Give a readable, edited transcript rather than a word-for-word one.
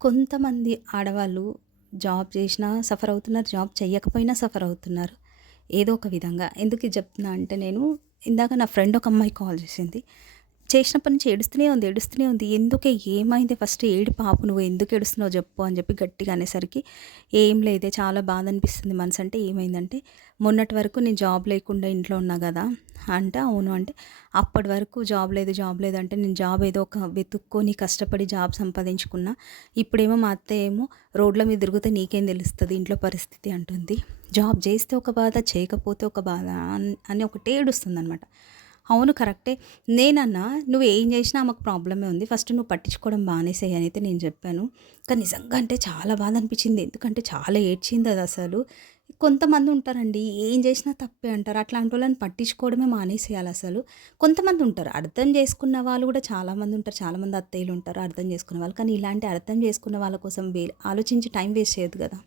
కొంతమంది ఆడవాళ్ళు జాబ్ చేసినా సఫర్ అవుతున్నారు. జాబ్ చెయ్యకపోయినా సఫర్ అవుతున్నారు. ఏదో ఒక విధంగా. ఎందుకు ఇది చెప్తున్నా అంటే నేను ఇందాక నా ఫ్రెండ్ ఒక అమ్మాయి కాల్ చేసింది. చేసినప్పటి నుంచి ఏడుస్తూనే ఉంది, ఏడుస్తూనే ఉంది. ఎందుకే ఏమైంది ఫస్ట్ ఏడుపు ఆపు నువ్వు ఎందుకు ఏడుస్తున్నావో జెప్పు అని జెప్పి గట్టిగా అనేసరికి, ఏం లేదే చాలా బాధ అనిపిస్తుంది మనసంటే ఏమైందంటే, మొన్నటి వరకు నేను జాబ్ లేకుండా ఇంట్లో ఉన్నా గదా! అంటే అవును అంటే, అప్పటి వరకు జాబ్ లేదు, జాబ్ లేదు అంటే నేను జాబ్ ఏదో ఒక వెతుక్కొని కష్టపడి జాబ్ సంపాదించుకున్నా. ఇప్పుడేమో మా అత్తయ్య ఏమో రోడ్ల మీద తిరిగితే నీకేం తెలుస్తది ఇంట్లో పరిస్థితి అంటుంది. జాబ్ జేస్తే ఒక బాధ, చేయకపోతే ఒక బాధ అని ఒకటే ఏడుస్తుందనమాట. అవును కరెక్టే. నేనన్నా "నువ్వు ఏం చేసినా ఆమెకు ప్రాబ్లమే ఉంది. ఫస్ట్ నువ్వు పట్టించుకోవడం మానేసేయి" అనైతే నేను చెప్పాను. కానీ నిజంగా అంటే చాలా బాధ అనిపించింది. ఎందుకంటే చాలా ఏడ్చింది అదసలు. కొంతమంది ఉంటారండి ఏం చేసినా తప్పే అంటారు. అట్లాంటోళ్ళని పట్టించుకోవడమే మానేసేయాలసలు. కొంతమంది ఉంటారు అర్థం చేసుకున్న వాళ్ళు కూడా చాలామంది ఉంటారు. చాలామంది అత్తయ్యలుంటారు అర్థం చేసుకునే వాళ్ళు. కానీ ఇలాంటి అర్థం చేసుకున్న వాళ్ళ కోసం ఆలోచించి టైం వేస్ట్ చేయొద్దు కదా!